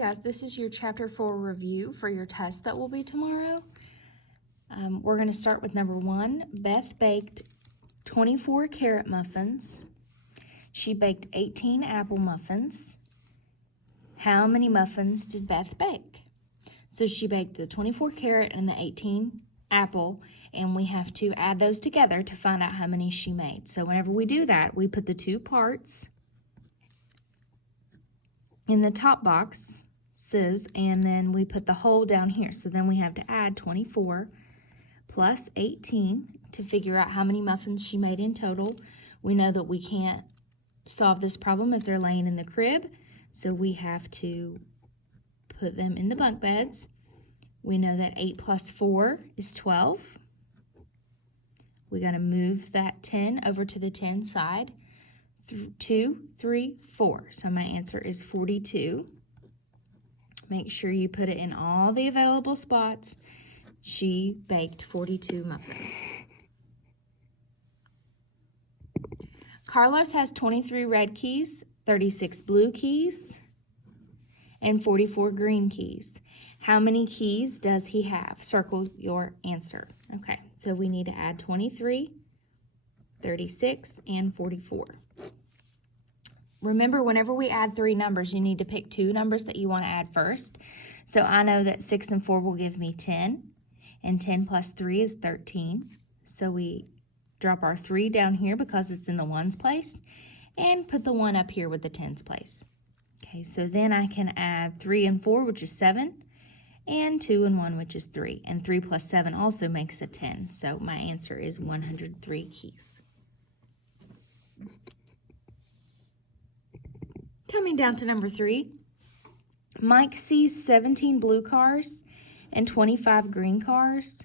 guys, this is your Chapter 4 review for your test that will be tomorrow. We're going to start with number 1. Beth baked 24 carrot muffins. She baked 18 apple muffins. How many muffins did Beth bake? So she baked the 24 carrot and the 18 apple, and we have to add those together to find out how many she made. So whenever we do that, we put the two parts in the top boxes, and then we put the whole down here. So then we have to add 24 plus 18 to figure out how many muffins she made in total. We know that we can't solve this problem if they're laying in the crib, so we have to put them in the bunk beds. We know that 8 plus 4 is 12. We got to move that 10 over to the 10 side. 2, 3, 4. So my answer is 42. Make sure you put it in all the available spots. She baked 42 muffins. Carlos has 23 red keys, 36 blue keys, and 44 green keys. How many keys does he have? Circle your answer. Okay, so we need to add 23, 36, and 44. Remember, whenever we add 3 numbers, you need to pick 2 numbers that you want to add first. So I know that 6 and 4 will give me 10, and 10 plus 3 is 13. So we drop our 3 down here because it's in the ones place, and put the 1 up here with the tens place. Okay, so then I can add 3 and 4, which is 7, and 2 and 1, which is 3. And 3 plus 7 also makes a 10. So my answer is 103 keys. Coming down to number 3, Mike sees 17 blue cars and 25 green cars.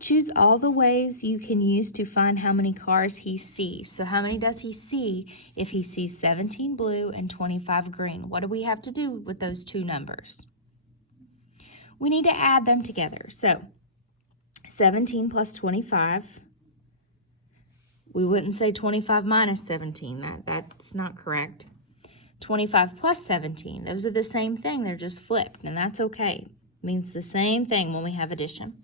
Choose all the ways you can use to find how many cars he sees. So how many does he see if he sees 17 blue and 25 green? What do we have to do with those 2 numbers? We need to add them together. So 17 plus 25. We wouldn't say 25 minus 17. That's not correct. 25 plus 17. Those are the same thing. They're just flipped, and that's okay. It means the same thing when we have addition.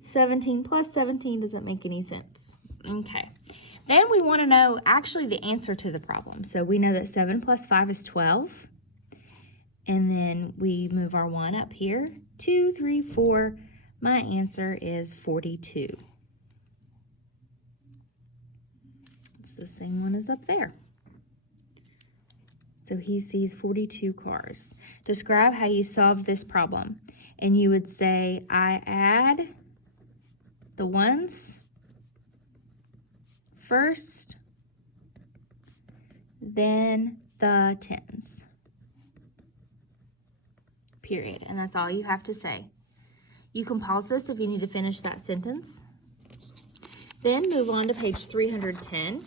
17 plus 17 doesn't make any sense. Okay. Then we want to know actually the answer to the problem. So we know that 7 plus 5 is 12. And then we move our 1 up here. 2, 3, 4. My answer is 42. It's the same one as up there. So he sees 42 cars. Describe how you solve this problem. And you would say, I add the ones first, then the tens. Period. And that's all you have to say. You can pause this if you need to finish that sentence. Then move on to page 310.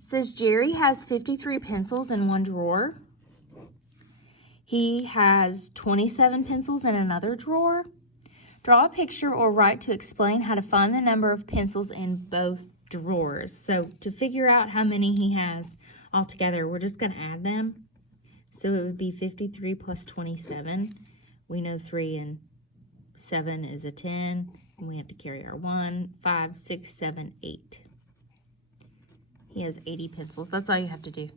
Says Jerry has 53 pencils in one drawer. He has 27 pencils in another drawer. Draw a picture or write to explain how to find the number of pencils in both drawers. So to figure out how many he has altogether, we're just going to add them. So it would be 53 plus 27. We know 3 and 7 is a 10. And we have to carry our 1, 5, 6, 7, 8. He has 80 pencils. That's all you have to do.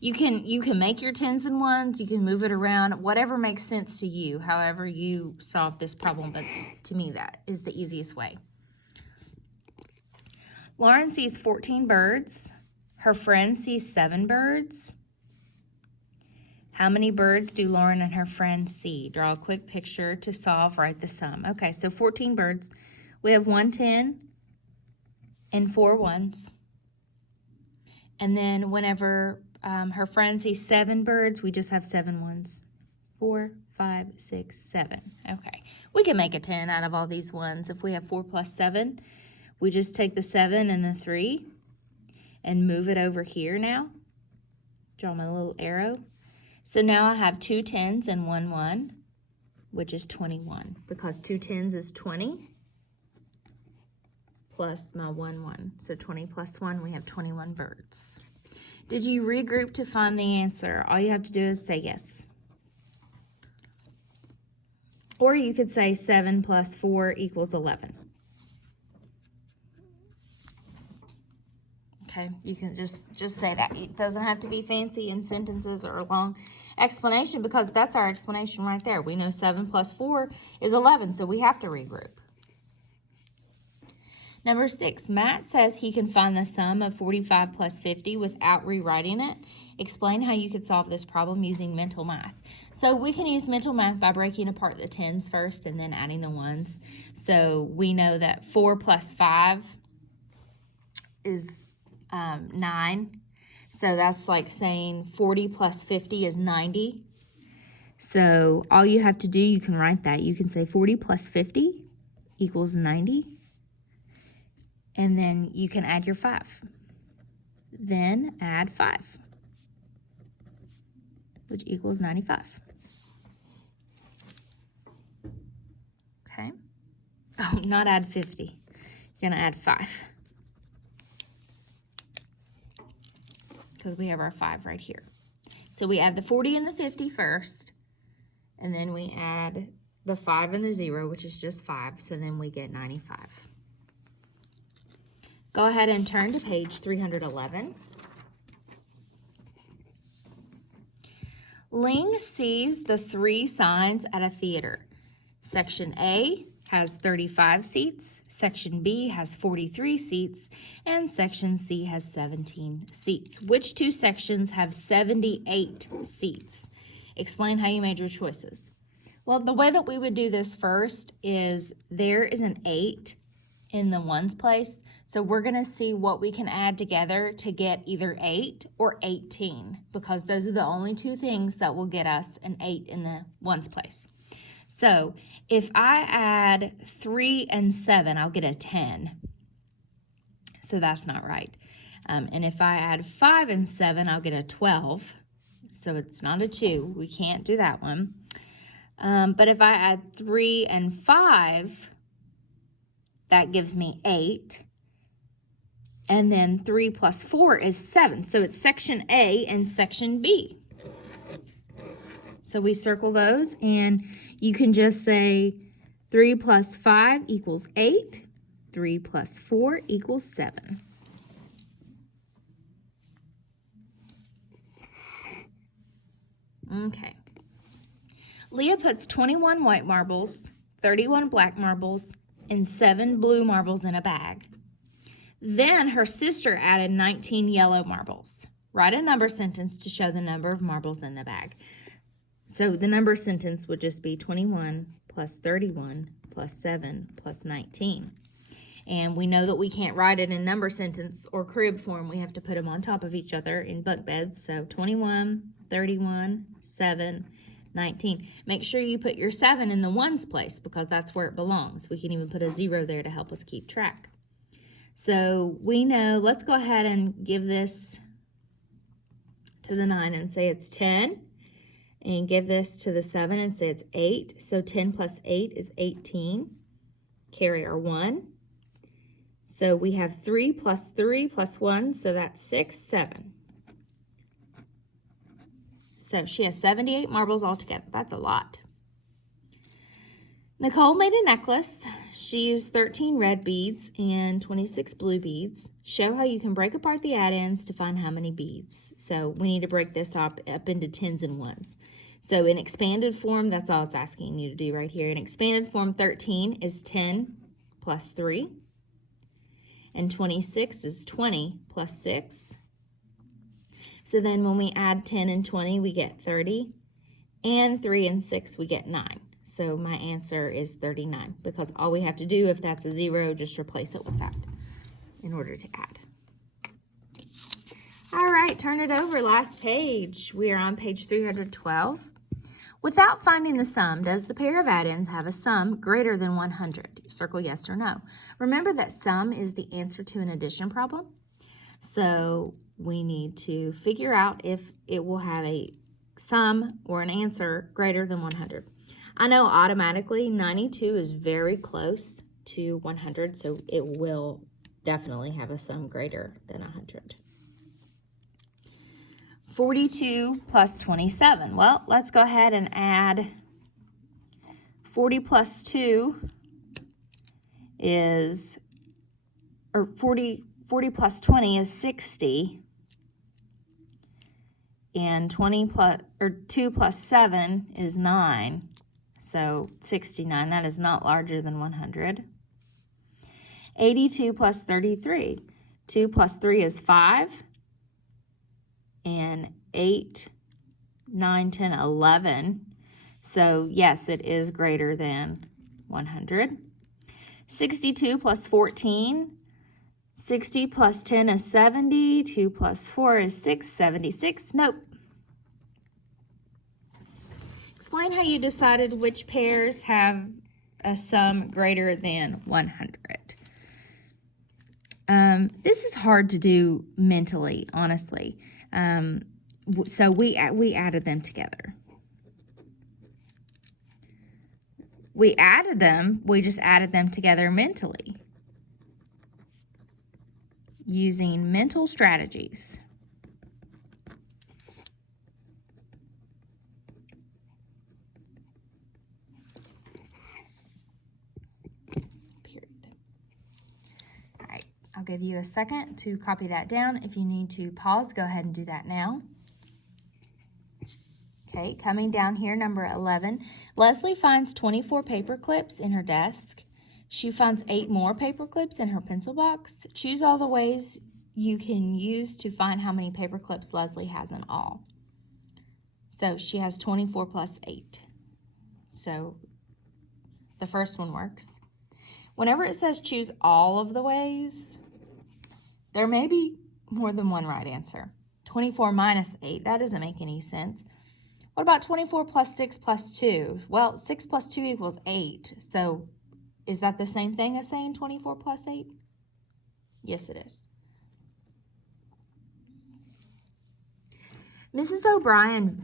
You can make your 10s and 1s. You can move it around. Whatever makes sense to you, however you solve this problem. But to me, that is the easiest way. Lauren sees 14 birds. Her friend sees 7 birds. How many birds do Lauren and her friend see? Draw a quick picture to solve. Write the sum. Okay, so 14 birds. We have 1 10 and 4 1s. And then whenever her friend sees 7 birds, we just have 7 1s. 4, 5, 6, 7. Okay. We can make a 10 out of all these ones. If we have 4 plus 7, we just take the 7 and the 3 and move it over here now. Draw my little arrow. So now I have 2 10s and 1 1, which is 21, because 2 10s is 20. Plus my 1 1. So 20 plus 1, we have 21 birds. Did you regroup to find the answer? All you have to do is say yes. Or you could say 7 plus 4 equals 11. Okay, you can just say that. It doesn't have to be fancy in sentences or a long explanation, because that's our explanation right there. We know 7 plus 4 is 11, so we have to regroup. Number 6, Matt says he can find the sum of 45 plus 50 without rewriting it. Explain how you could solve this problem using mental math. So we can use mental math by breaking apart the tens first and then adding the ones. So we know that 4 plus 5 is 9. So that's like saying 40 plus 50 is 90. So all you have to do, you can write that. You can say 40 plus 50 equals 90. And then you can add your 5. Then add 5, which equals 95. Okay. Oh, not add 50. You're going to add 5. Because we have our 5 right here. So we add the 40 and the 50 first, and then we add the 5 and the 0, which is just 5, so then we get 95. Go ahead and turn to page 311. Ling sees the 3 signs at a theater. Section A has 35 seats, Section B has 43 seats, and Section C has 17 seats. Which 2 sections have 78 seats? Explain how you made your choices. Well, the way that we would do this first is there is an 8 in the ones place, so we're going to see what we can add together to get either 8 or 18, because those are the only 2 things that will get us an 8 in the ones place. So if I add 3 and 7, I'll get a 10. So that's not right. And if I add 5 and 7, I'll get a 12. So it's not a 2. We can't do that one. But if I add 3 and 5, that gives me 8. And then 3 plus 4 is 7. So it's section A and section B. So we circle those, and you can just say 3 plus 5 equals 8. 3 plus 4 equals 7. Okay. Leah puts 21 white marbles, 31 black marbles, and 7 blue marbles in a bag. Then her sister added 19 yellow marbles. Write a number sentence to show the number of marbles in the bag. So the number sentence would just be 21 plus 31 plus 7 plus 19. And we know that we can't write it in number sentence or crib form. We have to put them on top of each other in bunk beds. So 21, 31, 7, 19. Make sure you put your 7 in the ones place, because that's where it belongs. We can even put a 0 there to help us keep track. So we know, let's go ahead and give this to the 9 and say it's 10. And give this to the 7 and say it's 8. So 10 plus 8 is 18. Carry our 1. So we have 3 plus 1, so that's 6, 7. So she has 78 marbles altogether. That's a lot. Nicole made a necklace. She used 13 red beads and 26 blue beads. Show how you can break apart the add-ins to find how many beads. So we need to break this up into tens and ones. So in expanded form, that's all it's asking you to do right here. In expanded form, 13 is 10 plus 3. And 26 is 20 plus 6. So then when we add 10 and 20, we get 30. And 3 and 6, we get 9. So my answer is 39, because all we have to do, if that's a 0, just replace it with that in order to add. All right, turn it over. Last page. We are on page 312. Without finding the sum, does the pair of add-ins have a sum greater than 100? Circle yes or no. Remember that sum is the answer to an addition problem. So we need to figure out if it will have a sum or an answer greater than 100. I know automatically 92 is very close to 100, so it will definitely have a sum greater than 100. 42 plus 27. Well, let's go ahead and add 40 plus 2 is, or 40 plus 20 is 60. And 2 plus 7 is 9. So 69, that is not larger than 100. 82 plus 33. 2 plus 3 is 5. And 8, 9, 10, 11. So yes, it is greater than 100. 62 plus 14. 60 plus 10 is 70. 2 plus 4 is 6. 76. Nope. Explain how you decided which pairs have a sum greater than 100. This is hard to do mentally, honestly. So we added them together. We added them, we just added them together mentally, using mental strategies. All right, I'll give you a second to copy that down. If you need to pause, go ahead and do that now. Okay, coming down here, number 11. Leslie finds 24 paper clips in her desk. She finds 8 more paper clips in her pencil box. Choose all the ways you can use to find how many paper clips Leslie has in all. So she has 24 plus 8. So the first one works. Whenever it says choose all of the ways, there may be more than one right answer. 24 minus 8, that doesn't make any sense. What about 24 plus 6 plus 2? Well, 6 plus 2 equals 8. So is that the same thing as saying 24 plus 8? Yes, it is. Mr. O'Brien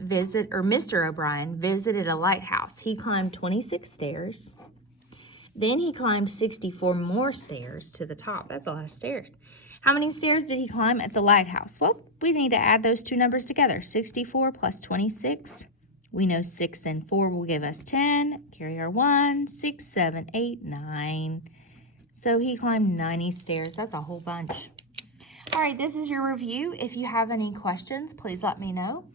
visited a lighthouse. He climbed 26 stairs. Then he climbed 64 more stairs to the top. That's a lot of stairs. How many stairs did he climb at the lighthouse? Well, we need to add those two numbers together. 64 plus 26. We know 6 and 4 will give us 10. Carry our 1, 6, 7, 8, 9. So he climbed 90 stairs. That's a whole bunch. All right, this is your review. If you have any questions, please let me know.